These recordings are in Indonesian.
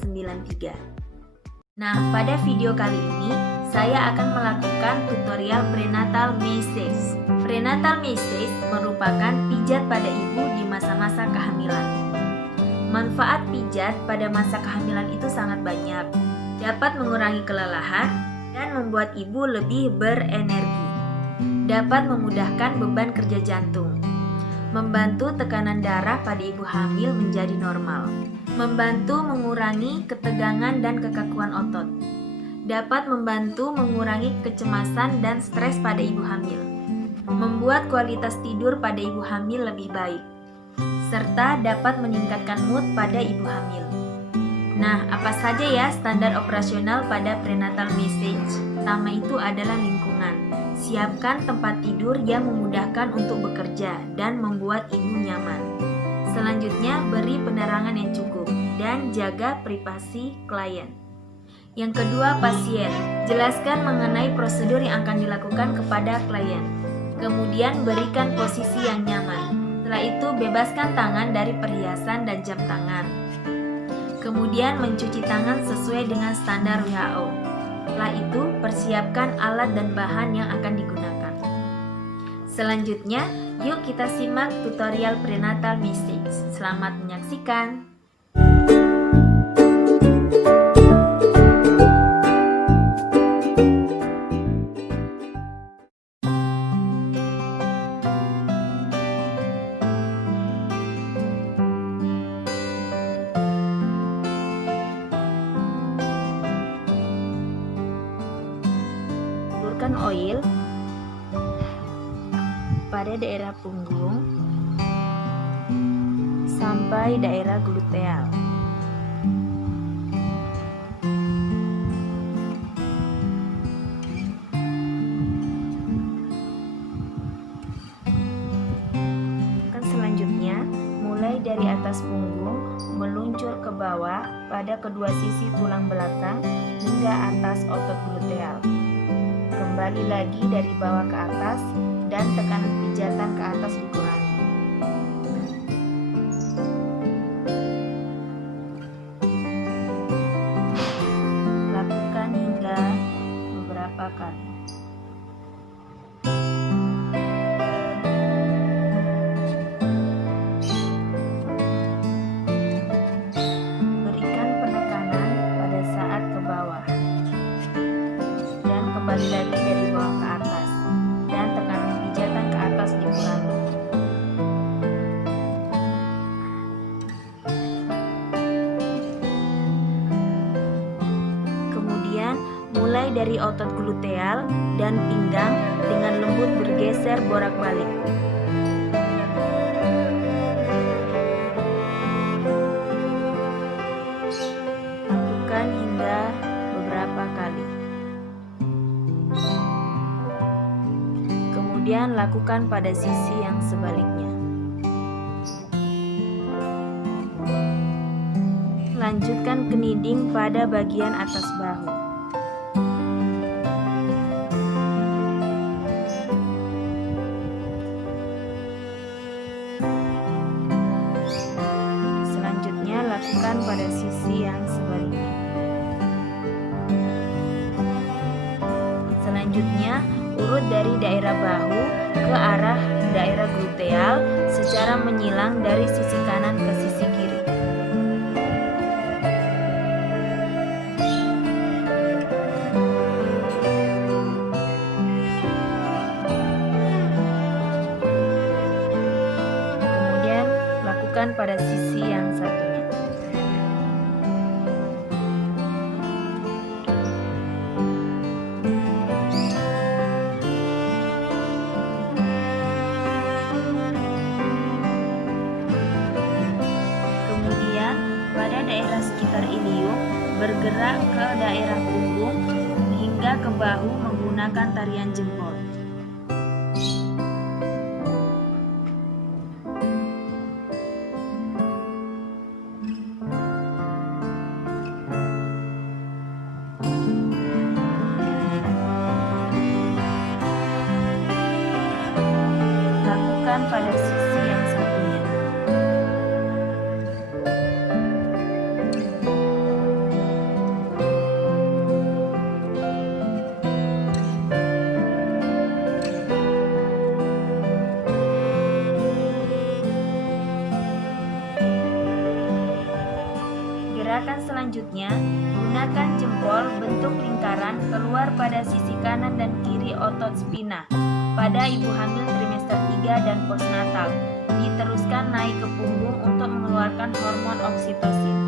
93. Nah, pada video kali ini saya akan melakukan tutorial prenatal message. Prenatal message merupakan pijat pada ibu di masa-masa kehamilan. Manfaat pijat pada masa kehamilan itu sangat banyak. Dapat mengurangi kelelahan dan membuat ibu lebih berenergi. Dapat memudahkan beban kerja jantung. Membantu tekanan darah pada ibu hamil menjadi normal. Membantu mengurangi ketegangan dan kekakuan otot. Dapat membantu mengurangi kecemasan dan stres pada ibu hamil. Membuat kualitas tidur pada ibu hamil lebih baik. Serta dapat meningkatkan mood pada ibu hamil. Nah, apa saja ya standar operasional pada prenatal message? Pertama itu adalah lingkungan. Siapkan tempat tidur yang memudahkan untuk bekerja dan membuat ibu nyaman. Selanjutnya, beri penerangan yang cukup dan jaga privasi klien. Yang kedua, pasien. Jelaskan mengenai prosedur yang akan dilakukan kepada klien. Kemudian, berikan posisi yang nyaman. Setelah itu, bebaskan tangan dari perhiasan dan jam tangan. Kemudian, mencuci tangan sesuai dengan standar WHO. Setelah itu, persiapkan alat dan bahan yang akan digunakan. Selanjutnya, yuk kita simak tutorial prenatal message. Selamat menyaksikan. Taburkan oil pada daerah punggung sampai daerah gluteal. Selanjutnya, mulai dari atas punggung meluncur ke bawah pada kedua sisi tulang belakang hingga atas otot gluteal. Kembali lagi dari bawah ke atas dan tekanan pijatan ke atas dikurangi. Lakukan hingga beberapa kali. Berikan penekanan pada saat ke bawah dan kembali lagi dari bawah ke atas dan tekanan pijatan ke atas dikurangi. Kemudian mulai dari otot gluteal dan pinggang dengan lembut bergeser bolak-balik. Lakukan hingga beberapa kali. Kemudian lakukan pada sisi yang sebaliknya. Lanjutkan kneading pada bagian atas bahu. Selanjutnya lakukan pada sisi yang sebaliknya. Selanjutnya, urut dari daerah bahu ke arah daerah gluteal secara menyilang dari sisi kanan ke sisi kiri. Kemudian lakukan pada sisi yang satunya. Pada daerah sekitar ilium, bergerak ke daerah punggung hingga ke bahu menggunakan tarian jempol. Lakukan pada sisi yang satunya. Gerakan selanjutnya, gunakan jempol bentuk lingkaran keluar pada sisi kanan dan kiri otot spina pada ibu hamil trimester 3 dan postnatal. Diteruskan naik ke punggung untuk mengeluarkan hormon oksitosin.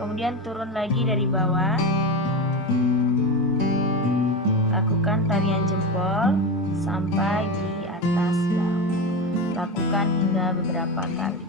Kemudian turun lagi dari bawah. Lakukan tarian jempol sampai di atas bahu. Lakukan hingga beberapa kali.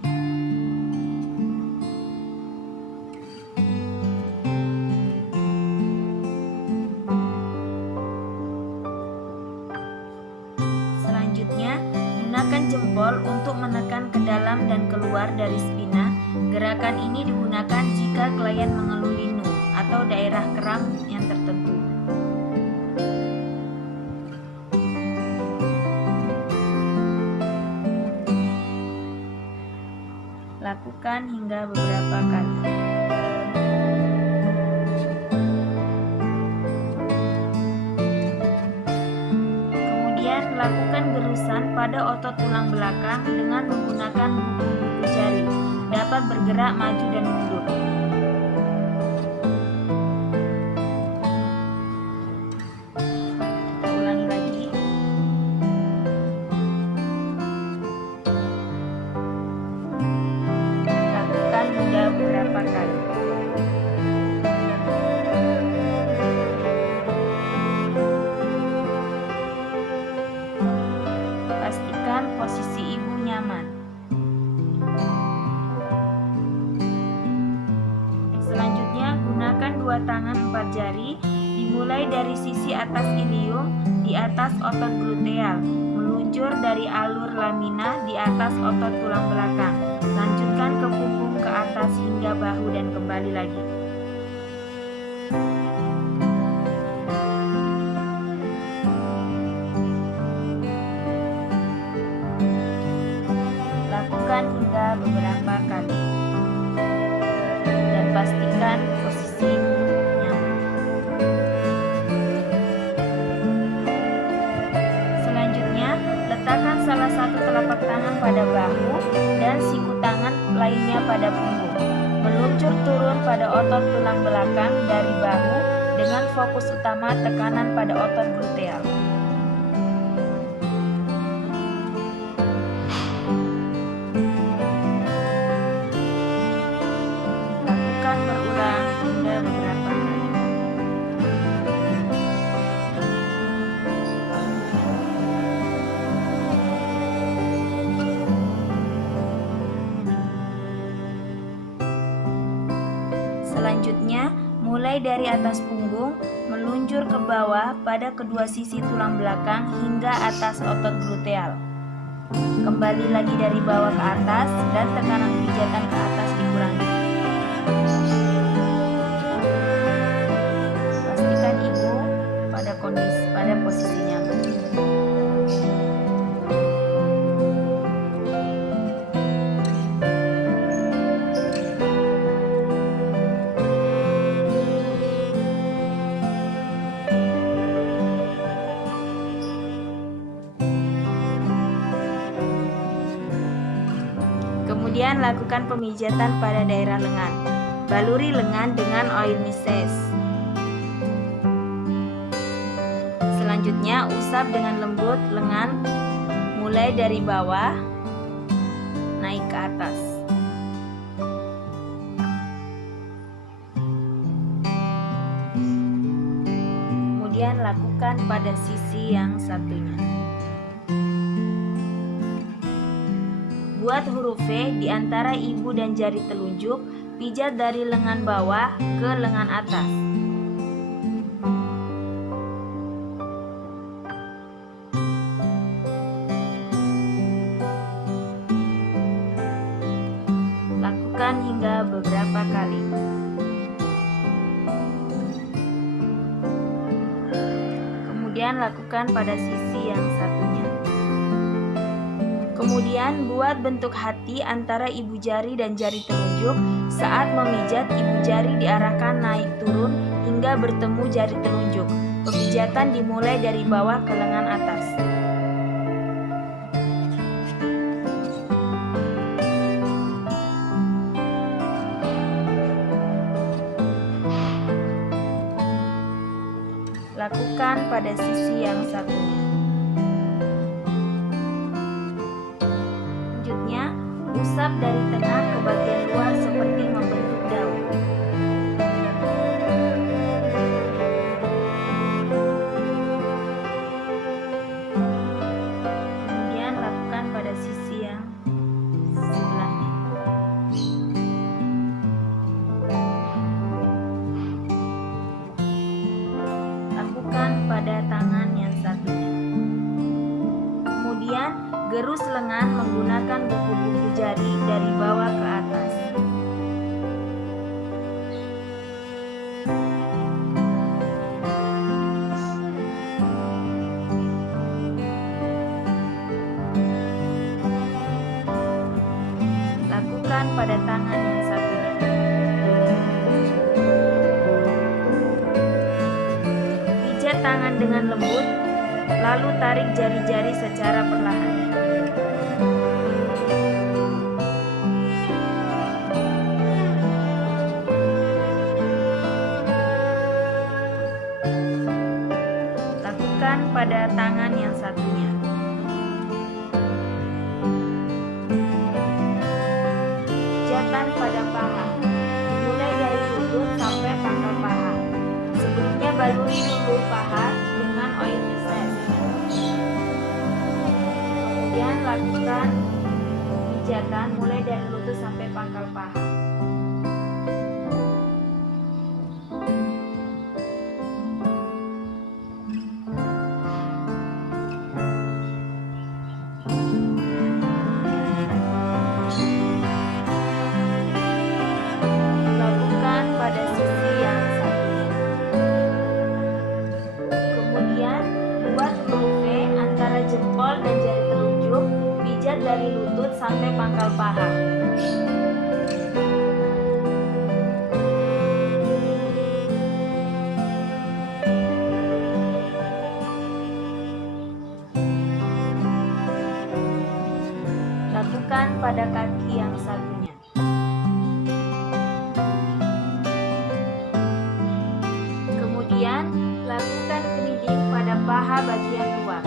Selanjutnya, gunakan jempol untuk menekan ke dalam dan keluar dari spina. Gerakan ini digunakan jika klien mengeluh linu atau daerah kram yang tertentu. Lakukan hingga beberapa kali. Kemudian lakukan gerusan pada otot tulang belakang dengan menggunakan buku-buku jari. Dapat bergerak maju dan mundur. Ulangi lagi. Lakukan hingga beberapa kali. Pastikan posisi ibu nyaman. Gunakan 2 tangan 4 jari, dimulai dari sisi atas ilium di atas otot gluteal, meluncur dari alur lamina di atas otot tulang belakang, lanjutkan ke punggung ke atas hingga bahu dan kembali lagi. Lakukan hingga beberapa kali. Dan pastikan posisi nyaman. Selanjutnya, letakkan salah satu telapak tangan pada bahu dan siku tangan lainnya pada punggung. Meluncur turun pada otot tulang belakang dari bahu dengan fokus utama tekanan pada otot gluteal. Berulang hingga beberapa kali. Selanjutnya, mulai dari atas punggung, meluncur ke bawah pada kedua sisi tulang belakang hingga atas otot gluteal. Kembali lagi dari bawah ke atas dan tekanan pijatan ke atas dikurangi. Pastikan ibu pada posisi nyaman. Kemudian lakukan pemijatan pada daerah lengan. Baluri lengan dengan oil massage. Selanjutnya, usap dengan lembut lengan mulai dari bawah naik ke atas. Kemudian lakukan pada sisi yang satunya. Buat huruf V di antara ibu dan jari telunjuk, pijat dari lengan bawah ke lengan atas. Lakukan hingga beberapa kali. Kemudian lakukan pada sisi yang satunya. Kemudian buat bentuk hati antara ibu jari dan jari telunjuk. Saat memijat, ibu jari diarahkan naik turun hingga bertemu jari telunjuk. Pijatan dimulai dari bawah ke lengan atas. Lakukan pada sisi yang satunya. Selanjutnya, usap dari tengah ke bagian luar seperti membentuk daun. Kemudian lakukan pada sisi yang sebelahnya. Lakukan pada tangan yang satunya. Kemudian, gerus lengan menggunakan buku-buku jari dari bawah ke atas. Lakukan pada tangan yang satunya. Pijat tangan dengan lembut, lalu tarik jari-jari secara perlahan. Lakukan pada tangan yang satunya. Pijatan pada paha, mulai dari lutut sampai pangkal paha. Sebelumnya baluri dulu paha dengan oil massage. Kemudian lakukan pijatan mulai dari lutut sampai pangkal paha. Lakukan pada sisi yang satunya. Kemudian buat huruf V antara jempol dan jari telunjuk. Pijat dari lutut sampai pangkal paha. Lakukan pada kaki yang satunya. Kemudian, lakukan kniting pada paha bagian luar.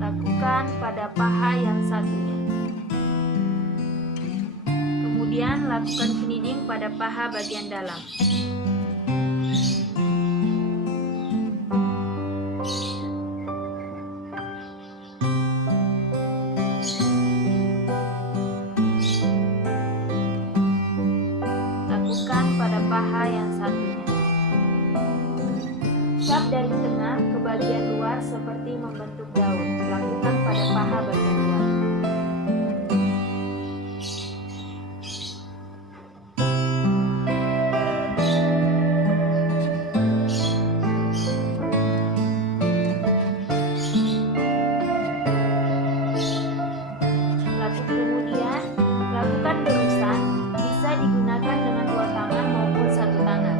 Lakukan pada paha yang satunya. Kemudian lakukan kniting pada paha bagian dalam. Lakukan pada paha yang satunya. Usap dari tengah ke bagian luar seperti membentuk daun. Lakukan pada paha bagian luar. Kemudian, lakukan gerusan, bisa digunakan dengan dua tangan maupun satu tangan.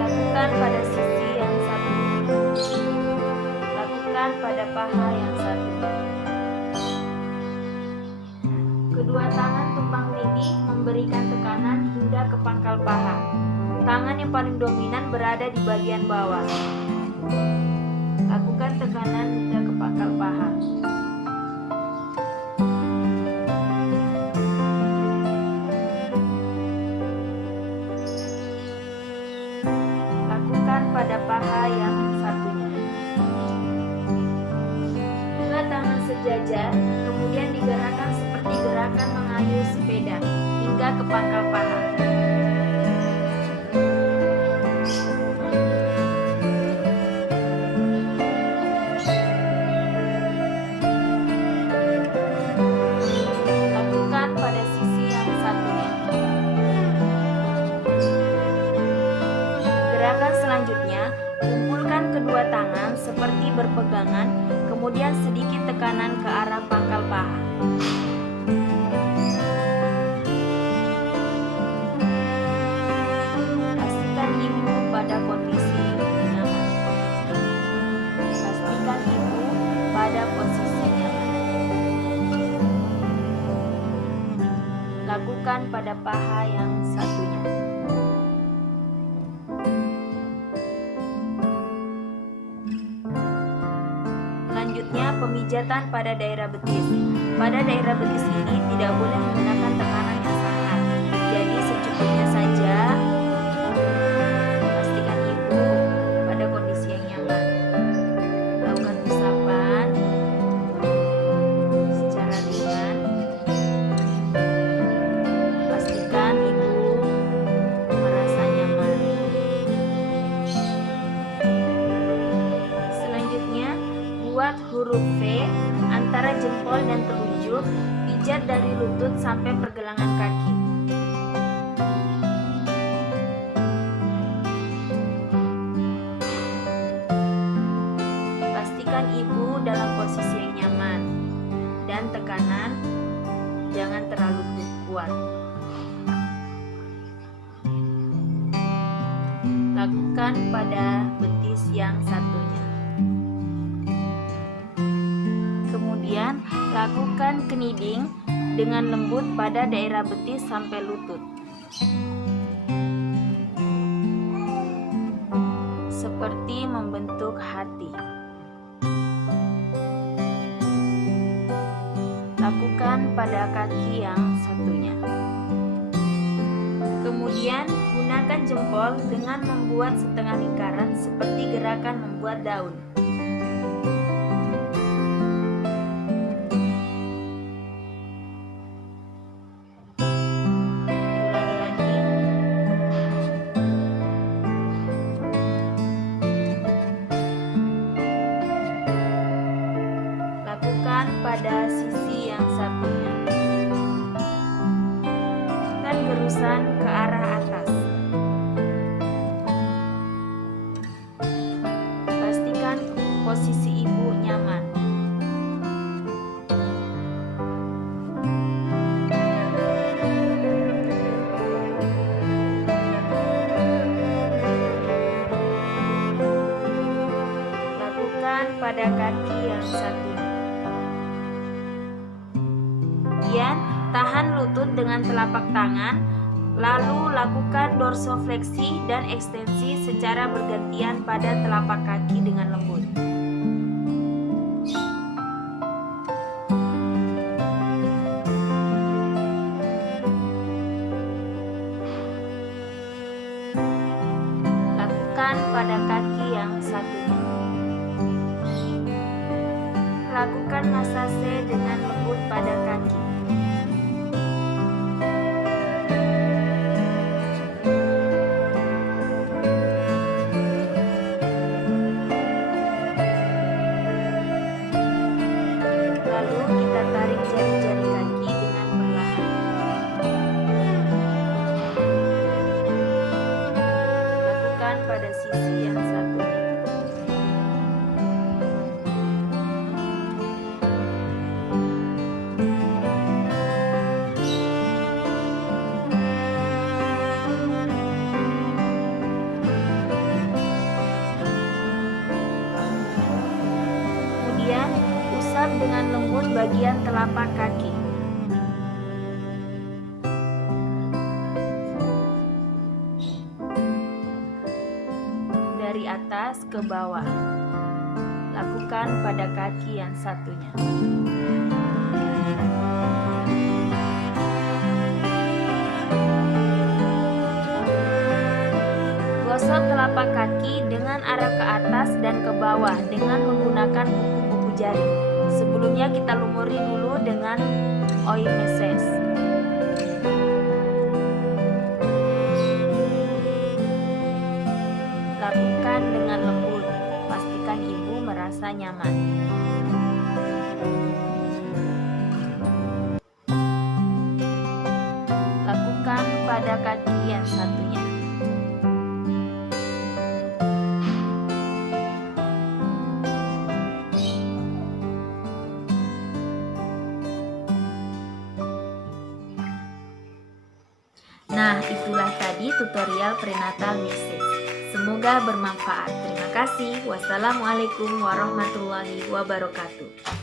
Lakukan pada sisi yang satunya. Lakukan pada paha yang satunya. Kedua tangan tumpang tindih memberikan tekanan hingga ke pangkal paha. Tangan yang paling dominan berada di bagian bawah. Lakukan tekanan hingga ke pangkal paha. Lakukan pada paha yang satunya. Dua tangan sejajar, kemudian digerakkan seperti gerakan mengayuh sepeda hingga ke pangkal paha. kedua tangan seperti berpegangan, kemudian sedikit tekanan ke arah pangkal paha. Pastikan ibu pada kondisi nyaman. Pastikan ibu pada posisi nyaman. Lakukan pada paha yang satunya. Selanjutnya, pemijatan pada daerah betis. Pada daerah betis ini tidak boleh menggunakan tekanan yang sangat. Jadi secukupnya saja. Pastikan ibu pada kondisi yang nyaman. Lakukan usapan secara ringan. Pastikan ibu merasa nyaman. Selanjutnya, buat huruf V antara jempol dan telunjuk, pijat dari lutut sampai pergelangan kaki. Pastikan ibu dalam posisi yang nyaman dan tekanan jangan terlalu kuat. Lakukan pada betis yang satunya. Kemudian, lakukan kneading dengan lembut pada daerah betis sampai lutut. Seperti membentuk hati. Lakukan pada kaki yang satunya. Kemudian, gunakan jempol dengan membuat setengah lingkaran seperti gerakan membuat daun. Pada sisi yang satunya dan gerusan ke arah atas. Pastikan posisi ibu nyaman. Lakukan pada kaki yang satunya. Kemudian, tahan lutut dengan telapak tangan, lalu lakukan dorsofleksi dan ekstensi secara bergantian pada telapak kaki dengan lembut. Lakukan pada kaki yang satunya. Lakukan massase dengan lembut pada kaki. Lalu kita tarik jari-jari kaki dengan perlahan. Lakukan pada sisi yang satunya. Kemudian, usap dengan lembut bagian telapak kaki. Dari atas ke bawah. Lakukan pada kaki yang satunya. Gosok telapak kaki dengan arah ke atas dan ke bawah dengan menggunakan kuku-kuku jari. Sebelumnya kita lumuri dulu dengan oil massage. Lakukan dengan lembut. Pastikan ibu merasa nyaman. Lakukan pada kaki yang satunya. tutorial prenatal message. Semoga bermanfaat. Terima kasih. Wassalamualaikum warahmatullahi wabarakatuh.